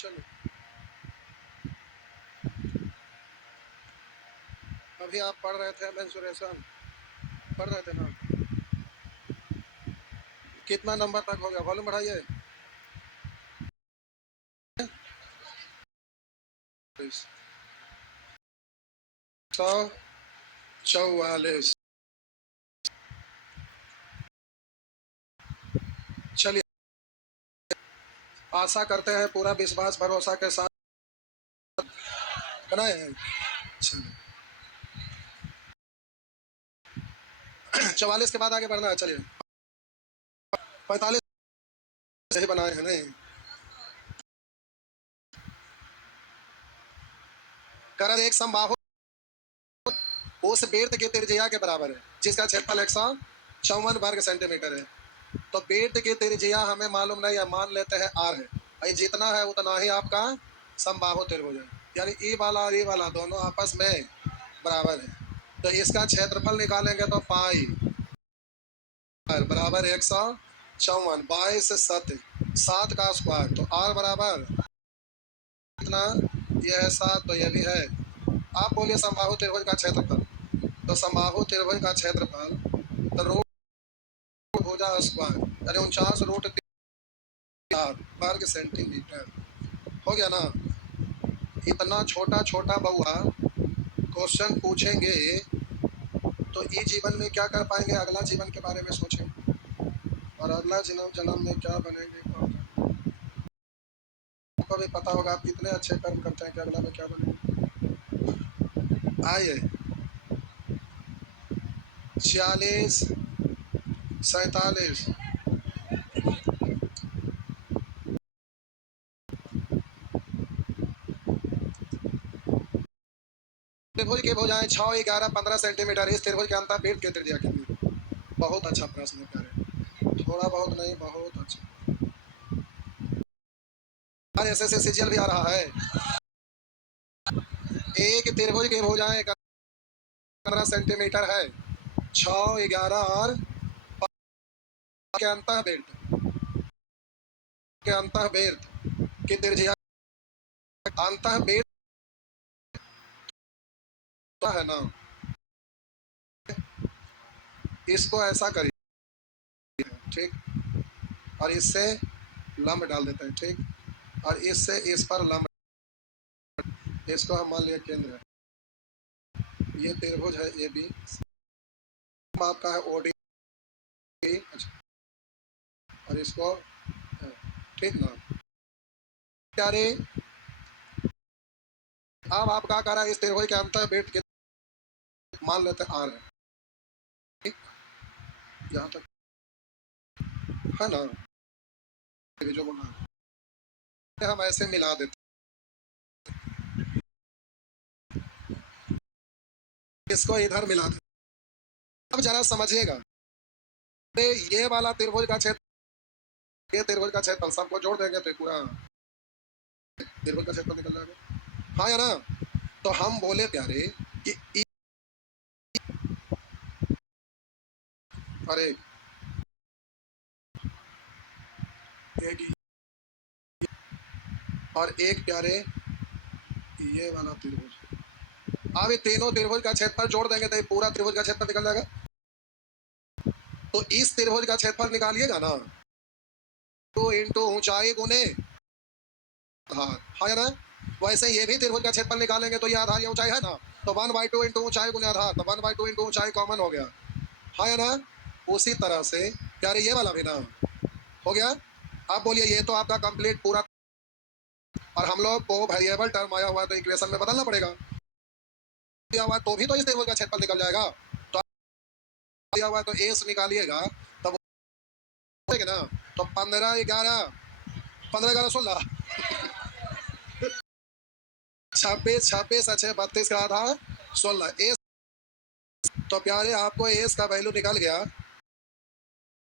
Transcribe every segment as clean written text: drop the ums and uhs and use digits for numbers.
चलो, अभी आप पढ़ रहे थे मेंसुरेशन, पढ़ रहे थे ना? कितना नंबर तक हो गया? वॉल्यूम बढ़ाइए। 144। चलिए, आशा करते हैं पूरा विश्वास भरोसा के साथ बनाए हैं। चलिए, 44 के बाद आगे बढ़ना है। चलिए, 45 सही बनाए हैं नहीं? करद एक समबाहु उस वृत्त की त्रिज्या के बराबर है जिसका क्षेत्रफल 154 वर्ग सेंटीमीटर है। तो वृत्त की त्रिज्या हमें मालूम नहीं है, मान लेते हैं आर है। भाई जितना है उतना ही आपका समबाहु त्रिभुज है, यानी ई वाला और ई वाला दोनों आपस में बराबर है। तो इसका क्षेत्रफल निकालेंगे तो पाई बराबर 154, 22 7 का स्क्वायर, तो आर बराबर कितना? ये है 7, तो ये भी है। आप बोलिए समबाहु त्रिभुज का क्षेत्रफल। तो समबाहु त्रिभुज का क्षेत्रफल तो रूट भुजा स्क्वायर यानी 49 रूट 3 वर्ग सेंटीमीटर हो गया ना? इतना छोटा छोटा बउआ क्वेश्चन पूछेंगे तो ई जीवन में क्या कर पाएंगे, अगला जीवन के बारे में सोचें, और अगला जन्म जन्म में क्या बनेंगे। आपको भी पता होगा आप कितने अच्छे कर्म करते हैं कि अगला में क्या बनेंगे। आइए, 46 47 त्रिभुज के भुजाएं 6 11 15 सेंटीमीटर। इस त्रिभुज के अंतर वृत्त की त्रिज्या कितनी? बहुत अच्छा प्रश्न है प्यारे, थोड़ा बहुत नहीं, बहुत अच्छा। ऐसे से सीजीएल भी आ रहा है। एक त्रिभुज की भुजाएं 15 सेंटीमीटर है, 6 11 और के अंत वृत्त के अंत वृत्त की त्रिज्या अंत वृत्त है ना। इसको ऐसा करिए, ठीक, और इससे लंब डाल देते हैं, ठीक, और इससे इस पर लंब, इसको हम मान लिया केंद्र है। ये त्रिभुज है ए बी, आपका है ओडी, अच्छा, और इसको ठीक ना प्यारे। अब आप क्या कह रहा है, इस त्रिभुज के अंत वृत्त के मान लेते हैं आर है, ठीक, यहाँ तक है ना। जो बोला हम ऐसे मिला देते, इसको इधर मिला देते। अब जरा समझिएगा, ये वाला त्रिभुज का क्षेत्र, ये त्रिभुज का क्षेत्रफल सबको जोड़ देंगे तो पूरा त्रिभुज का क्षेत्रफल निकल जाएगा, हाँ या ना। तो हम बोले प्यारे कि अरे एक और एक प्यारे ये वाला त्रिभुज, अब ये तीनों त्रिभुज का क्षेत्रफल जोड़ देंगे तो ये पूरा त्रिभुज का क्षेत्रफल निकल जाएगा। तो इस त्रिभुज का क्षेत्रफल निकालिएगा ना, तो इंटू ऊंचाई गुने आधार, हाँ या ना। वैसे ये भी त्रिभुज का क्षेत्रफल निकालेंगे तो ये आधार ये ऊंचाई है ना, तो 1/2 इंटू ऊंचाई गुने आधार, तो 1/2 इंटू ऊंचाई कॉमन हो गया, हाँ या ना। उसी तरह से प्यारे ये वाला भी ना हो गया। आप बोलिए ये तो आपका कंप्लीट पूरा, और हम लोग को वेरिएबल टर्म आया हुआ है तो इक्वेशन में बदलना पड़ेगा, दिया हुआ तो भी तो इस त्रिभुज का क्षेत्रफल निकल जाएगा। तो दिया हुआ तो एस निकालिएगा तब ना, तो 15 11 15 11 16 26 26 अच्छे 32 का आधा 16 एस। तो प्यारे आपको एस का वैल्यू निकल गया,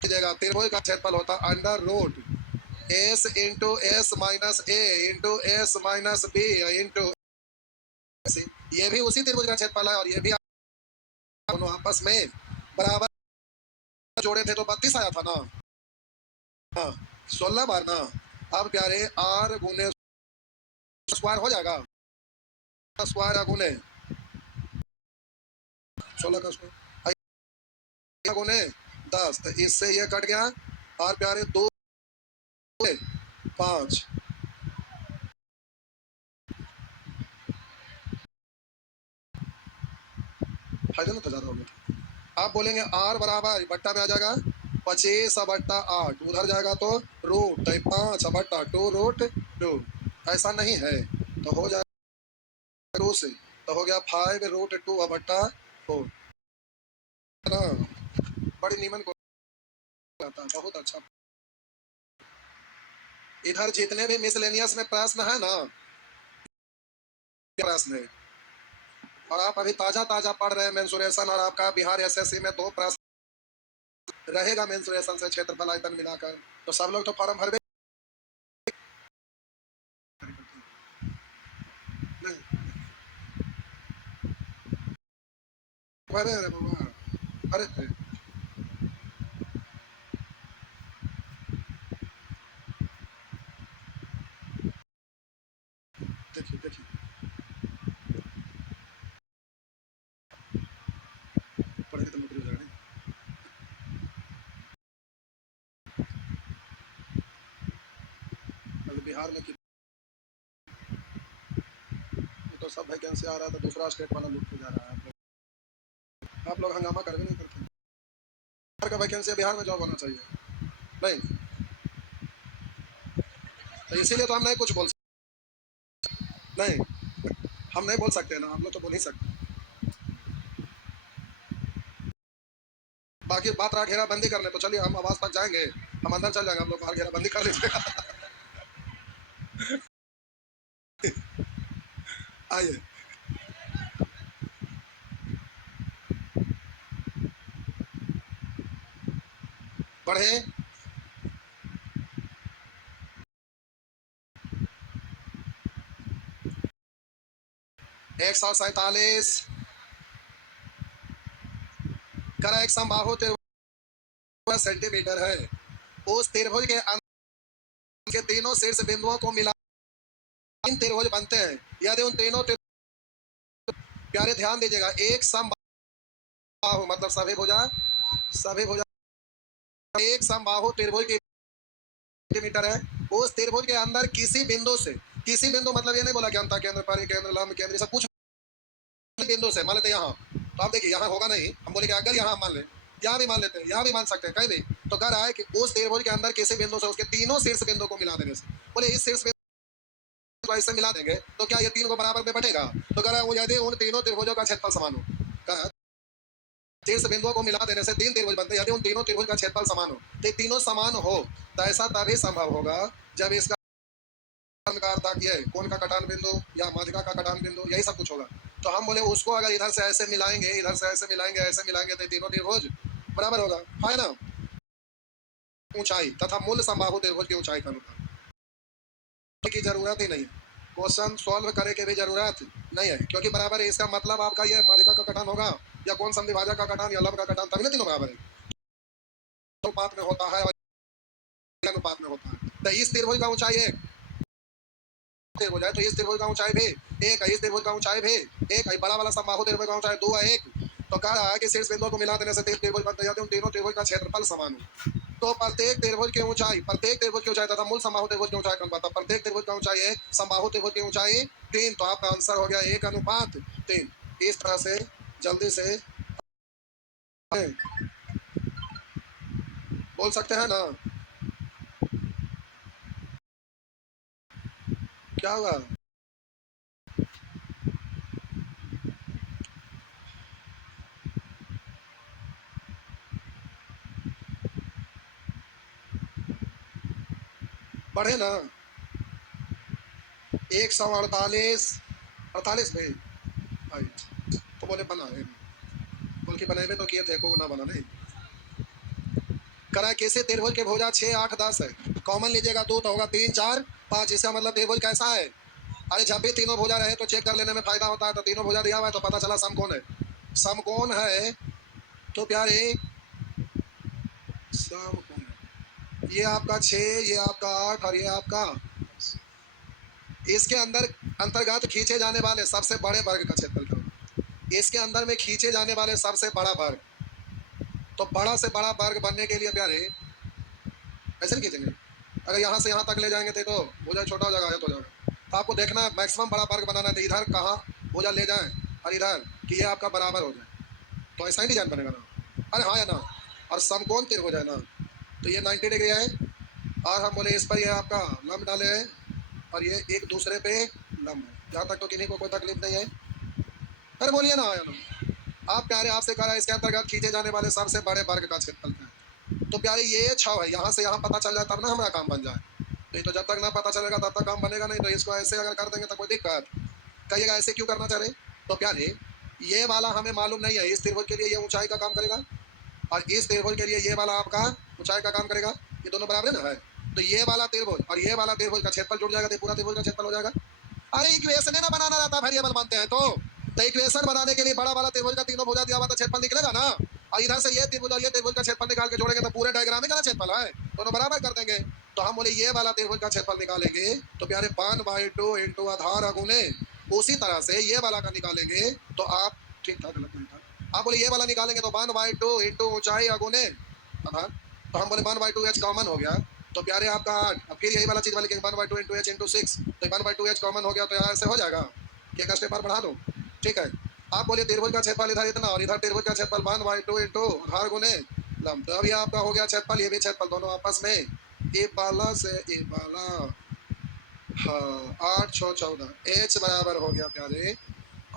त्रिभुज का क्षेत्रफल होता under root s into s minus a into s minus b into, ये भी उसी त्रिभुज का क्षेत्रफल है और ये भी दोनों आपस में बराबर जोड़े थे तो 32 आया था ना, हाँ 16 बार ना। अब प्यारे आर गुने स्क्वायर हो जाएगा, स्क्वायर या गुने 16 का स्क्वायर गुने 10, तो इससे ये कट गया और प्यारे 2 5 फायदा ना तो ज्यादा हो गया। आप बोलेंगे आर बराबर बट्टा में आ जाएगा 25/8, उधर जाएगा तो रूट 5/2 ऐसा नहीं है तो हो जाएगा 2 से, तो हो गया 5√2/4 ना। बड़ी नीमन को आता है, बहुत अच्छा। इधर जितने भी मिसलेनियस में प्रश्न है ना, प्रश्न है, और आप अभी ताजा ताजा पढ़ रहे हैं मेंसुरेशन, और आपका बिहार एसएससी में 2 प्रश्न रहेगा मेंसुरेशन से क्षेत्रफल आयतन मिलाकर, तो सब लोग तो फॉर्म भर भरे अरे बाबा अरे देखिए देखिए पढ़े तो नौकरी हो जाएगा नहीं। अभी बिहार में तो सब वैकेंसी आ रहा है, तो दूसरा स्टेट वाला लूट के जा रहा है। आप लोग हंगामा कर भी नहीं करते। बिहार का वैकेंसी बिहार में जॉब होना चाहिए नहीं, तो इसीलिए तो हम नहीं कुछ बोल सकते नहीं, हम नहीं बोल सकते ना, हम लोग तो बोल ही सकते। बाकी बात रहा घेराबंदी करने, तो चलिए हम आवाज तक जाएंगे, हम अंदर चल जाएंगे, हम लोग बाहर घेराबंदी कर लीजिएगा। आइए बढ़े। 147 करा एक समबाहु 13 सेंटीमीटर है, उस त्रिभुज के तीनों शीर्ष बिंदुओं को मिला 3 त्रिभुज बनते हैं। यदि उन तीनों प्यारे ध्यान दीजिएगा, एक समबाहु मतलब सभी भुजा एक समबाहु त्रिभुज की सेंटीमीटर है, उस त्रिभुज के अंदर किसी बिंदु मतलब ये नहीं बोला कि अंत केंद्र परिकेंद्र लंब केंद्र सब कुछ बिंदु से मान लेते हैं यहाँ, तो आप देखिए यहाँ होगा नहीं, हम बोले कि अगर यहाँ मान ले, यहाँ भी मान लेते हैं, यहाँ भी मान सकते हैं कहीं भी, तो कह रहा है कि उस त्रिभुज के अंदर किसी बिंदु से उसके तीनों शीर्ष बिंदु को मिला देने से, बोले इस शीर्ष बिंदु को ऐसे मिला देंगे तो क्या ये 3 को बराबर में बटेगा, तो कह रहा है यदि उन तीनों त्रिभुजों का क्षेत्रफल समान हो, शीर्ष बिंदुओं को मिला देने से 3 त्रिभुज बनते हैं, यदि उन तीनों त्रिभुज का क्षेत्रफल समान हो, तो तीनों समान हो, तो ऐसा तभी संभव होगा जब इसका का अर्थ ये है कौन का कटान बिंदु या माध्यिका का कटान बिंदु, यही सब कुछ होगा। तो हम बोले उसको अगर इधर से ऐसे मिलाएंगे, इधर से ऐसे मिलाएंगे, ऐसे मिलाएंगे, तो तीनों त्रिभुज बराबर होगा, है ना। ऊंचाई तथा मूल समबाहु त्रिभुज की ऊंचाई का अनुपात की जरूरत ही नहीं है, क्वेश्चन सॉल्व करे के भी जरूरत नहीं है, क्योंकि बराबर है। इसका मतलब आपका ये माध्यिका का कटान होगा या कौन समद्विभाजक का कटान या लंब का कटान, तभी ना तीनों बराबर है, अनुपात में होता है और अनुपात में होता है। तो इस त्रिभुज का ऊंचाई एक त्रिभुज है, तो इस त्रिभुज का ऊंचाई भी एक है, इस त्रिभुज का ऊंचाई भी एक है, बड़ा वाला समबाहु त्रिभुज का ऊंचाई 2 है 1, तो कह रहा है कि शीर्ष बिंदुओं को मिला देने से 3 त्रिभुज बनते हैं, तीनों त्रिभुज का क्षेत्रफल समान हो, तो प्रत्येक त्रिभुज की ऊंचाई तथा मूल समबाहु त्रिभुज की ऊंचाई का अनुपात, प्रत्येक त्रिभुज का ऊंचाई 1, समबाहु त्रिभुज की ऊंचाई 3, तो आपका आंसर हो गया 1:3। इस तरह से जल्दी से बोल सकते हैं ना, क्या हुआ। बढ़े ना 148 में भाई, तो बोले बना है, बोल के बनाए में तो किए थे को ना बना नहीं करा। कैसे त्रिभुज के भुजा 6 8 10 है, कॉमन लीजिएगा 2 तो होगा 3 4 5, इसका मतलब त्रिभुज कैसा है। अरे जब भी तीनों भुजा रहे तो चेक कर लेने में फायदा होता है, तो तीनों भुजा दिया हुआ है तो पता चला समकोण है, समकोण है तो प्यारे समकोण है। ये आपका 6, ये आपका 8 और ये आपका, इसके अंदर अंतर्गत खींचे जाने वाले सबसे बड़े वर्ग का क्षेत्रफल क्या होगा? इसके अंदर में खींचे जाने वाले सबसे बड़ा वर्ग, तो बड़ा से बड़ा वर्ग बनने के लिए प्यारे ऐसे नहीं खींचेंगे। अगर यहाँ से यहाँ तक ले जाएंगे तो भुजा छोटा हो जाएगा, आयत हो जाएगा। तो आपको देखना है मैक्सिमम बड़ा वर्ग बनाना है, तो इधर कहाँ भुजा ले जाए और इधर कि ये आपका बराबर हो जाए, तो ऐसा ही डिजाइन बनेगा ना। अरे हाँ या ना। और समकोण त्रिभुज है ना, तो ये 90 डिग्री है और हम बोले इस पर ये आपका लंब डाले हैं और ये एक दूसरे पे लंब है। यहाँ तक तो किन्हीं को कोई तकलीफ नहीं है। अरे बोलिए ना या ना। आप प्यारे आपसे कह रहा है इसके अंतर्गत खींचे जाने वाले सबसे बड़े वर्ग का क्षेत्रफल क्या है? तो प्यारे ये 6 है, यहाँ से यहाँ पता चल जाए तब ना हमारा काम बन जाए, नहीं तो जब तक ना पता चलेगा तब तक काम बनेगा नहीं। तो इसको ऐसे अगर कर देंगे तो कोई दिक्कत, कहिएगा ऐसे क्यों करना चाह रहे। तो प्यारे ये वाला हमें मालूम नहीं है, इस त्रिभुज के लिए ये ऊंचाई का काम करेगा और इस त्रिभुज के लिए ये वाला आपका ऊंचाई का काम करेगा, ये दोनों बराबर ना है। तो ये वाला त्रिभुज और ये वाला त्रिभुज का क्षेत्रफल जुड़ जाएगा तो पूरा त्रिभुज का क्षेत्रफल हो जाएगा। अरे इक्वेशन ना बनाना रहता, वेरिएबल मानते हैं तो इक्वेशन बनाने के लिए बड़ा वाला त्रिभुज का तीनों भुजा दिया हुआ तो क्षेत्रफल निकलेगा ना। और इधर से ये त्रिभुज और ये त्रिभुज का क्षेत्रफल निकाल के जोड़ेंगे तो पूरे डायग्राम में का क्षेत्रफल है, दोनों बराबर कर देंगे। तो हम बोले ये वाला त्रिभुज का क्षेत्रफल निकालेंगे तो प्यारे 1/2 इंटू आधार अगुने, उसी तरह से ये वाला का निकालेंगे तो आप ठीक था गलत नहीं था, आप बोले ये वाला निकालेंगे तो 1/2 इंटू ऊंचाई अगुने आधार, तो हम बोले 1/2 एच कॉमन हो गया तो प्यारे आपका 8, फिर यही वाला चीज वाले 1/2 इंटू एच इंटू 6, तो 1/2 एच कॉमन हो गया तो यहाँ से हो जाएगा कि एक स्टेप पर बढ़ा दो। ठीक है, आप बोलिए त्रिभुज का क्षेत्रफल इधर इतना और इधर त्रिभुज का क्षेत्रफल 1/2 इंटू आधार गुने लंब, तो अभी आपका हो गया क्षेत्रफल, ये भी क्षेत्रफल, दोनों आपस में ए बाला से ए बाला, हाँ 8 6 14, एच बराबर हो गया प्यारे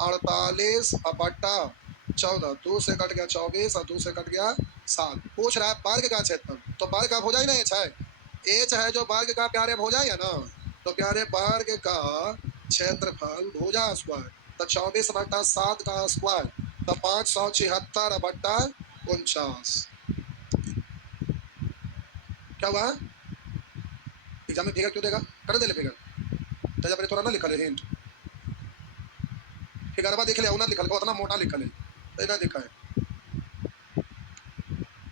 48 बट्टा 14, 2 से कट गया 24 और 2 से कट गया 7। पूछ रहा है वर्ग का क्षेत्रफल, तो वर्ग का भुजा ही ना एच है, एच है जो वर्ग का प्यारे भुजा है ना, तो प्यारे वर्ग का क्षेत्रफल भुजा स्क्वायर, तो 24/7 का स्क्वायर, तो 576 बट्टा 49। क्या हुआ एग्जाम में फिगर क्यों देगा, कर दे ले फिगर, तो जब थोड़ा ना लिखा ले हिंट, फिगरवा दिख लिया ना, लिखल को उतना मोटा लिखल है तो ना दिखा है।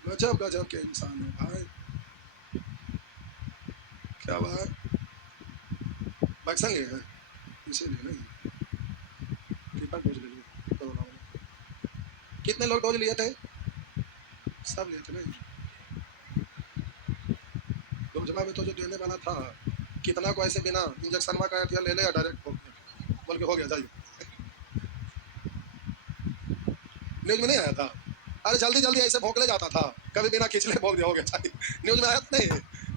गजब गजब के इंसान है भाई, क्या बात वैक्सन लिए है इसीलिए नहीं, पेपर डोज ले लिए कोरोना वाले। कितने लोग डोज लिए थे, सब लिए थे नहीं, डोजवा में तो जो देने वाला था कितना को ऐसे बिना इंजेक्शन में का ले ले डायरेक्ट हो गया, बोल के हो गया जाइए, न्यूज में नहीं आया था। अरे जल्दी जल्दी ऐसे भोंकले जाता था, कभी बिना खींचले भोंक दिया हो गया चाहिए, न्यूज में आया नहीं,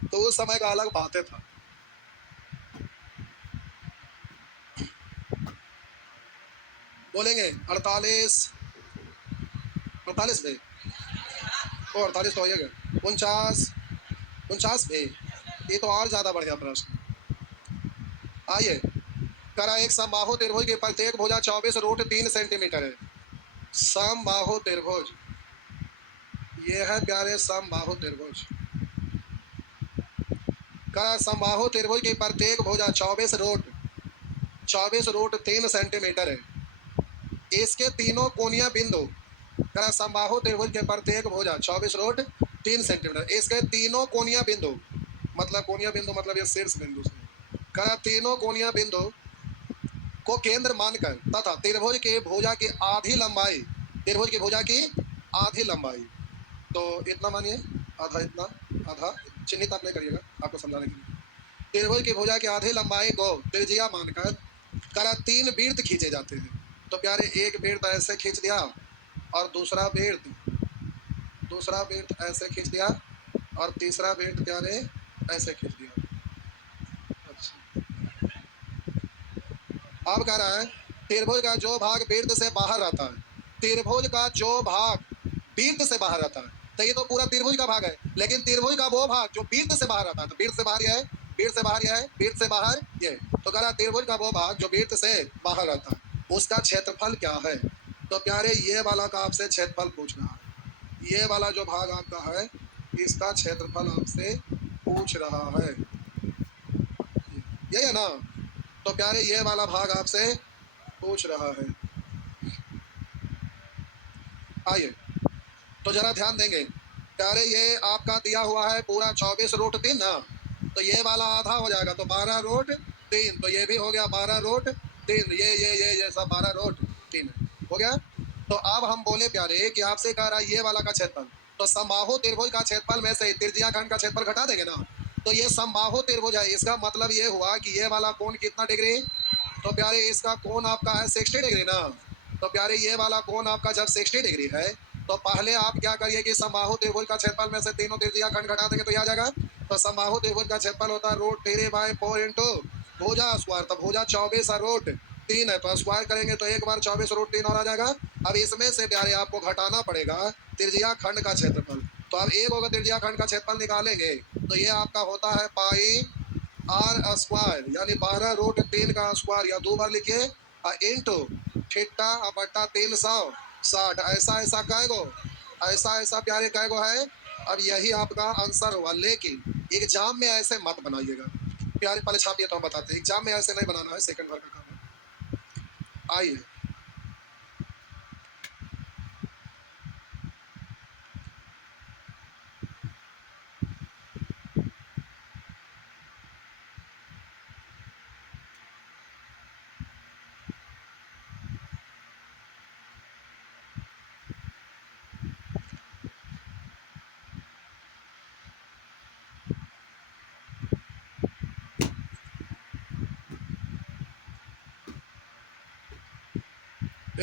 तो उस समय का अलग बात था। बोलेंगे 48 48 में, तो 48 तो हो गया 49 में, ये तो और ज्यादा बढ़िया प्रश्न। आइए करा एक समबाहु त्रिभुज की प्रत्येक भुजा 24√3 सेंटीमीटर है। समबाहु त्रिभुज, ये है प्यारे समबाहु त्रिभुज, करा समबाहु त्रिभुज की प्रत्येक भुजा 24√3 सेंटीमीटर है। इसके तीनों कोणीय बिंदु, करा समबाहु त्रिभुज के प्रत्येक भुजा 24√3 सेंटीमीटर, इसके तीनों कोणीय बिंदु, मतलब कोणीय बिंदु मतलब ये शीर्ष बिंदु से, करा तीनों कोणीय बिंदु को केंद्र मानकर तथा त्रिभुज के भुजा की आधी लंबाई, त्रिभुज की भुजा की आधी लंबाई, तो इतना मानिए आधा, इतना आधा चिन्हित आप नहीं करिएगा आपको समझाने के लिए, त्रिभुज की भुजा की आधी लंबाई को त्रिज्या मानकर करा 3 वृत्त खींचे जाते हैं। तो प्यारे एक वृत्त ऐसे खींच दिया और दूसरा वृत्त ऐसे खींच दिया और तीसरा वृत्त प्यारे ऐसे खींच दिया। अच्छा अब कह रहा है त्रिभुज का जो भाग वृत्त से बाहर रहता है, त्रिभुज का जो भाग वृत्त से बाहर रहता है, तो ये तो पूरा त्रिभुज का भाग है, लेकिन त्रिभुज का वो भाग जो वृत्त से बाहर रहता है, तो वृत्त से बाहर यह है, वृत्त से बाहर यह है, वृत्त से बाहर ये, तो कह रहा त्रिभुज का वो भाग जो वृत्त से बाहर रहता है उसका क्षेत्रफल क्या है। तो प्यारे ये वाला का आपसे क्षेत्रफल पूछ रहा है, ये वाला जो भाग आपका है इसका क्षेत्रफल आपसे पूछ रहा है, ये है ना। तो प्यारे ये वाला भाग आपसे पूछ रहा है। आइए तो जरा ध्यान देंगे प्यारे, ये आपका दिया हुआ है पूरा 24√3 ना, तो ये वाला आधा हो जाएगा तो 12√3, 3, तो ये भी हो गया 12 रूट 3, ये सब 12 रूट 3 हो गया। तो अब हम बोले प्यारे कि आपसे कह रहा है ये वाला का क्षेत्रफल, तो समबाहु त्रिभुज का क्षेत्रफल में से त्रिज्या खंड का क्षेत्रफल घटा देंगे ना, तो ये समबाहु त्रिभुज है, इसका मतलब ये हुआ कि ये वाला कोण कितना डिग्री, तो प्यारे इसका कोण आपका है 60 डिग्री ना। तो प्यारे ये वाला कोण आपका जब 60 डिग्री है, तो पहले आप क्या करिए कि समबाहु त्रिभुज का क्षेत्रफल में से तीनों त्रिज्या खंड घटा देंगे तो ये आ जाएगा। तो समबाहु त्रिभुज का क्षेत्रफल होता है रूट 3/4 इंटू भुजा स्क्वायर, तो भुजा 24 और रूट 3 है, तो स्क्वायर करेंगे तो एक बार 24 रूट 3 और आ जाएगा। अब इसमें से प्यारे आपको घटाना पड़ेगा त्रिज्या खंड का क्षेत्रफल, तो अब एक होगा त्रिज्या खंड का क्षेत्रफल निकालेंगे तो ये आपका होता है पाई आर स्क्वायर, यानी 12 रूट 3 का स्क्वायर, या दो बार लिखिए इंटू थीटा बटा 360, ऐसा ऐसा कैगो, ऐसा ऐसा प्यारे कैगो है। अब यही आपका आंसर हुआ, लेकिन एग्जाम में ऐसे मत बनाइएगा प्यारे, पहले छापिए तो हम बताते हैं, एग्जाम में ऐसे नहीं बनाना है, सेकंड बार का काम है। आइए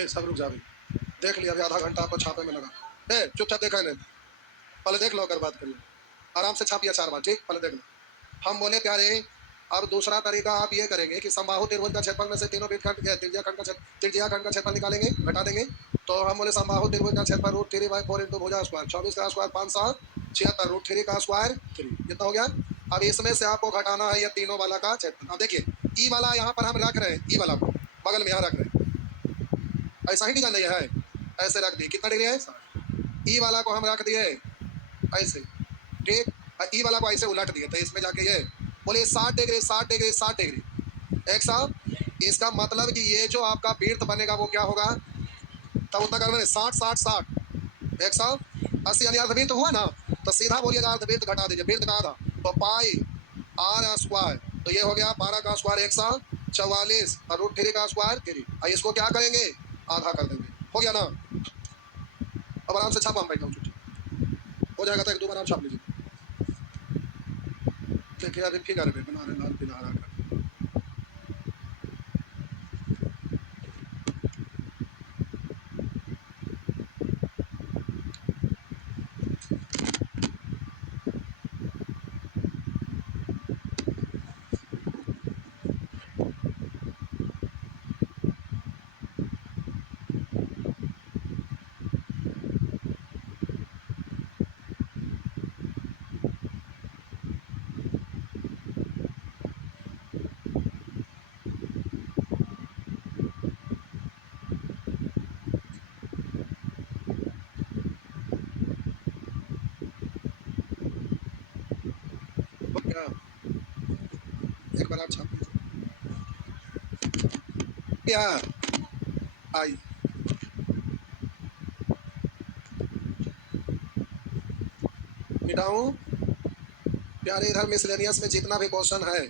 सब रुक जा भाई, देख लिया अभी आधा घंटा आपको छापे में लगा। चुपचाप देखा नहीं, पहले देख लो अगर बात करिए, आराम से छापिए 4 बार, ठीक, पहले देख लो। हम बोले प्यारे अब दूसरा तरीका आप ये करेंगे कि समबाहु त्रिभुज का क्षेत्रफल में से तीनों वृत्तखंड त्रिज्या खंड का क्षेत्रफल निकालेंगे, घटा देंगे। तो हम बोले समबाहु त्रिभुज का क्षेत्रफल रूट 3/4 इंटू भुजा स्क्वायर, 24 का स्क्वायर 576 रूट 3 का स्क्वायर 3, कितना हो गया। अब इसमें से आपको घटाना है ये तीनों वाला का क्षेत्रफल। अब देखिए ई वाला यहाँ पर हम रख रहे हैं, ई वाला को बगल में यहाँ रख रहे हैं, ऐसा ही डिजाइन नहीं है, ऐसे रख दिए, कितना डिग्री है, ई वाला को हम रख दिए ऐसे, ठीक, ई वाला को ऐसे उलट दिए, तो इसमें जाके ये बोले 60 डिग्री 60 डिग्री 60 डिग्री एक साहब, इसका मतलब कि ये जो आपका वृत्त बनेगा वो क्या होगा, तब उतना करना 60 60 60 एक साहब 80, यानी अर्धवृत्त हुआ ना, तो सीधा बोलिएगा अर्धवृत्त घटा दीजिए, वृत्त का आधा, तो पाई आर स्क्वायर, तो ये हो गया 12 का स्क्वायर 144 और रूट 3 का स्क्वायर 3, इसको क्या करेंगे आधा कर देंगे, हो गया ना। अब आराम से छापा, हम बैठा हूँ, हो जाएगा तो एक दो बार आप छाप लीजिए। देखिए अभी फिगर पे बना रहे लाल पीला हरा कर, हो गया, एक बार आप छाप लीजिए क्या, आई मिटाऊं प्यारे। इधर मिसलेनियस में जितना भी क्वेश्चन है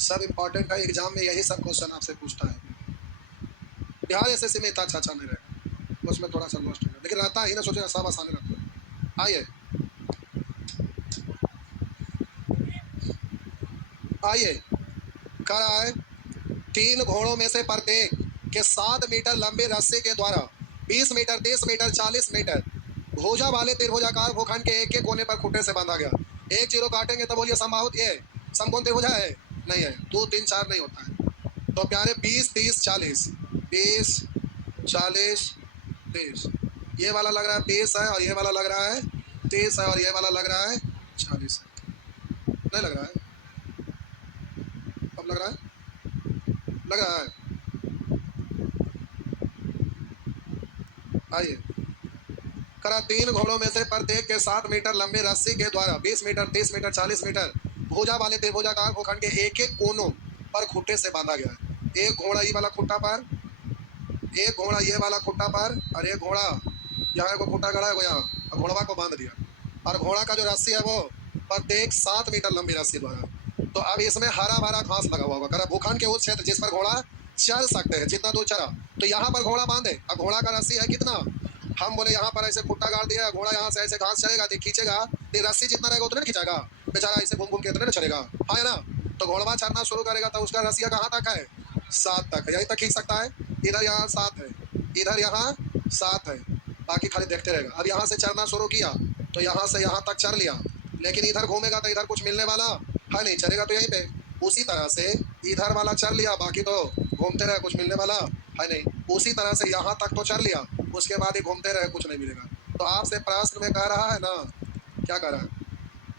सब इंपॉर्टेंट है, एग्जाम में यही सब क्वेश्चन आपसे पूछता है। बिहार एसएससी में इतना अच्छा नहीं रहेगा, उसमें थोड़ा सा लॉस्ट है, लेकिन रहता ही ना, सोचे सब आसान रहता है। आइए आइए, कह रहा है 3 घोड़ों में से प्रत्येक के 7 मीटर लंबे रस्से के द्वारा 20 मीटर 30 मीटर 40 मीटर भुजा वाले त्रिभुजाकार भूखंड के एक एक कोने पर खूंटे से बांधा गया। एक जीरो काटेंगे तो बोलिए समबाहु ये समकोण त्रिभुजा है, नहीं है, 2 3 4 नहीं होता है। तो प्यारे 20 30 40 20 40 30, ये वाला लग रहा है 20 है और ये वाला लग रहा है 30 है और ये वाला लग रहा है 40 है, नहीं लग रहा है, अब लग रहा है, लग रहा है। आइए, करा 3 घोड़ों में से प्रत्येक के 7 मीटर लंबे रस्सी के द्वारा 20 मीटर 30 मीटर 40 मीटर भुजा वाले त्रिभुजाकार भूखंड के एक एक कोनों पर खूंटे से बांधा गया है। एक घोड़ा ये वाला खूंटा पर, एक घोड़ा ये वाला खूंटा पर, और एक घोड़ा यहाँ को खूंटा गड़ा है वो यहाँ, और घोड़वा को बांध दिया, और घोड़ा का जो रस्सी है वो प्रत्येक 7 मीटर लंबी रस्सी द्वारा तो अब इसमें हरा भरा घास लगा हुआ होगा। भूखंड के उस क्षेत्र जिस पर घोड़ा चल सकते हैं, जितना दूर चला, तो यहाँ पर घोड़ा बांधे। अब घोड़ा का रस्सी है कितना, हम बोले यहाँ पर ऐसे खुट्टा गाड़ दिया, घोड़ा यहाँ से ऐसे घास चलेगा तो खींचेगा, तो रस्सी जितना रहेगा उतना खींचेगा, बेचारा ऐसे घूम घूम के इतने चलेगा, हाँ है ना। तो घोड़वा चढ़ना शुरू करेगा तो उसका रस्सिया कहाँ तक है, 7 तक है, यहीं तक खींच सकता है। इधर यहाँ 7 है, इधर यहाँ 7 है, बाकी खाली देखते रहेगा। अब यहाँ से चढ़ना शुरू किया तो यहाँ से यहाँ तक चढ़ लिया, लेकिन इधर घूमेगा तो इधर कुछ मिलने वाला है नहीं, चलेगा तो यहीं पे। उसी तरह से इधर वाला चढ़ लिया, बाकी तो घूमते रहे, कुछ मिलने वाला है नहीं। उसी तरह से यहाँ तक तो चढ़ लिया, उसके बाद ही घूमते रहे, कुछ नहीं मिलेगा। तो आपसे प्रश्न में कह रहा है ना, क्या कह रहा है,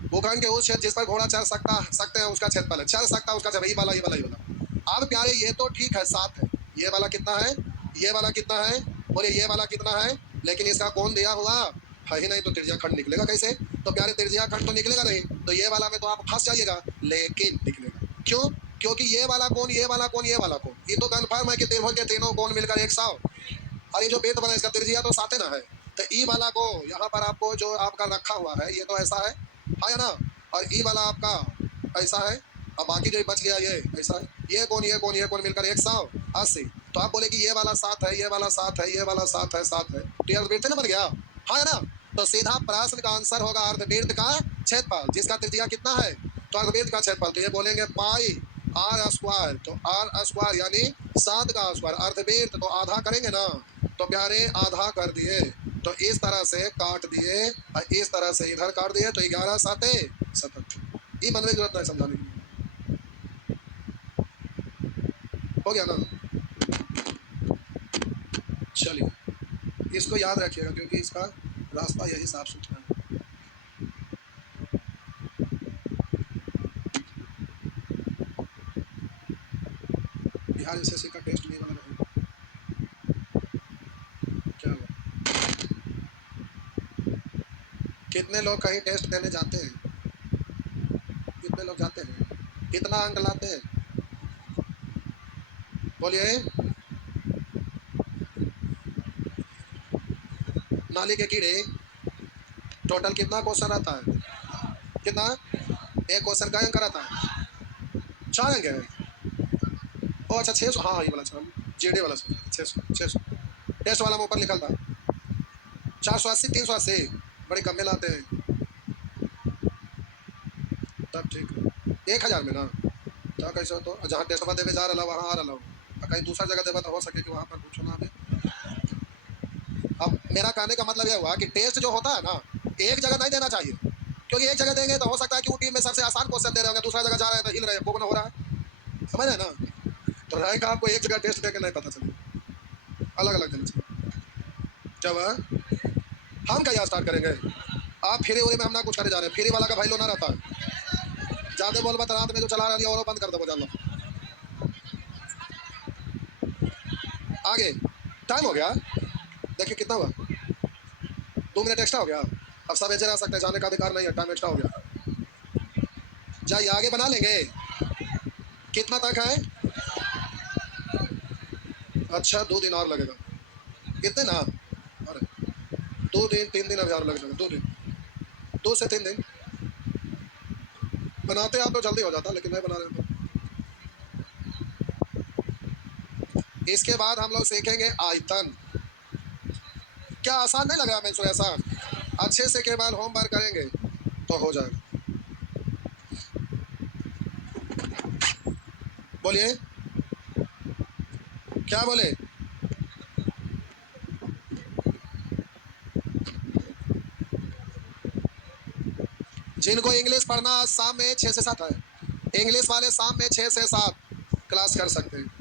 भूखंड के उस क्षेत्र जिस पर घोड़ा चढ़ सकते हैं उसका क्षेत्रफल है, चढ़ सकता है उसका क्षेत्र, ये वाला ये वाला ये वाला। अब प्यारे ये तो ठीक है 7 है, ये वाला कितना है, ये वाला कितना है, बोले ये वाला कितना है, लेकिन इसका कौन दिया हुआ है ही नहीं, तो त्रिज्या खंड निकलेगा कैसे। तो प्यारे त्रिज्या खंड तो निकलेगा नहीं, तो ये वाला में तो आप फंस जाइएगा, लेकिन निकलेगा क्यों, क्योंकि ये वाला कौन, ये वाला कौन, ये वाला कौन, ये तो कन्फर्म है कि त्रिभुज के तीनों कोण मिलकर 100, और ये जो बेत बना इसका त्रिज्या तो 7 ना है। तो ई वाला को यहाँ पर आपको जो आपका रखा हुआ है ये तो ऐसा है, हाँ या ना, और ई वाला आपका ऐसा है, अब बाकी जो बच गया ये ऐसा है, ये कौन ये कौन ये कौन मिलकर 180। तो आप बोले कि ये वाला 7 है, ये वाला 7 है, ये वाला 7 है, 7 है, तो ये अर्धवृत्त ना बन गया, हाँ है ना। तो सीधा प्रश्न का आंसर होगा अर्धवृत्त का क्षेत्रफल, जिसका त्रिज्या कितना है, तो अर्धवृत्त का क्षेत्रफल, तो ये बोलेंगे पाई आर स्क्वायर, तो आर स्क्वायर यानी 7 का स्क्वायर, अर्धवृत्त तो आधा करेंगे ना, तो प्यारे आधा कर दिए, तो इस तरह से काट दिए और इस तरह से इधर काट दिए, तो 11 7 77, ये बनने की जरूरत नहीं समझाने की, हो गया ना। चलिए इसको याद रखिएगा क्योंकि इसका रास्ता यही साफ सुथरा है। बिहार एसएससी का टेस्ट नहीं वाला रहेगा, क्या हुआ, कितने लोग कहीं टेस्ट देने जाते हैं, कितने लोग जाते हैं, कितना अंक लाते हैं, बोलिए। नाली के कीड़े टोटल कितना क्वेश्चन रहता है, कितना, एक क्वेश्चन का अंक रहता है 4 अंक है, ओ अच्छा 600, हाँ ये वाला जेडे वाला 600 टेस्ट वाला में ऊपर लिखा था 480 380, बड़े कम में लाते हैं, तब ठीक है 1000 में ना, तो कैसे हो, तो जहाँ टेस्ट देवे जा रहा वहाँ आ रहा हो, कहीं दूसरा जगह देवा तो हो सके कि वहाँ पर पूछो ना। अब मेरा कहने का मतलब यह हुआ कि टेस्ट जो होता है ना, एक जगह नहीं देना चाहिए, क्योंकि एक जगह देंगे तो हो सकता है कि वो टीम में सबसे आसान क्वेश्चन दे रहे होंगे, दूसरा जगह जा रहे हैं तो हिल रहे हैं, बोगना हो रहा है, समझ रहे ना। तो रैंक आपको एक जगह टेस्ट देकर नहीं पता चले, अलग अलग देना चाहिए। क्या हुआ, हम क्या स्टार्ट करेंगे, आप फ्री उरी में हम ना कुछ करे जा रहे हैं, फ्री वाला का भाई लो ना रहता है, ज़्यादा बोल बता रात में जो चला रही है और बंद कर दो, जान लो आगे। टाइम हो गया, देखिए कितना हुआ, 2 मिनट एक्स्ट्रा हो गया, अब सब ऐसे रह सकते हैं, जाने का अधिकार नहीं है, टाइम एक्स्ट्रा हो गया, जाइए आगे बना लेंगे, कितना तक है, अच्छा 2 दिन और लगेगा, कितने ना, अरे 2 दिन 3 दिन अभी और लगेगा, 2 दिन 2 से 3 दिन बनाते आप तो जल्दी हो जाता, लेकिन नहीं बना रहे तो। इसके बाद हम लोग सीखेंगे आयतन, क्या आसान नहीं लग रहा मैं ऐसा, अच्छे से केवल होमवर्क करेंगे तो हो जाएगा, बोलिए क्या बोले, जिनको इंग्लिश पढ़ना शाम में 6 से 7 है, इंग्लिश वाले शाम में 6 से 7 क्लास कर सकते हैं।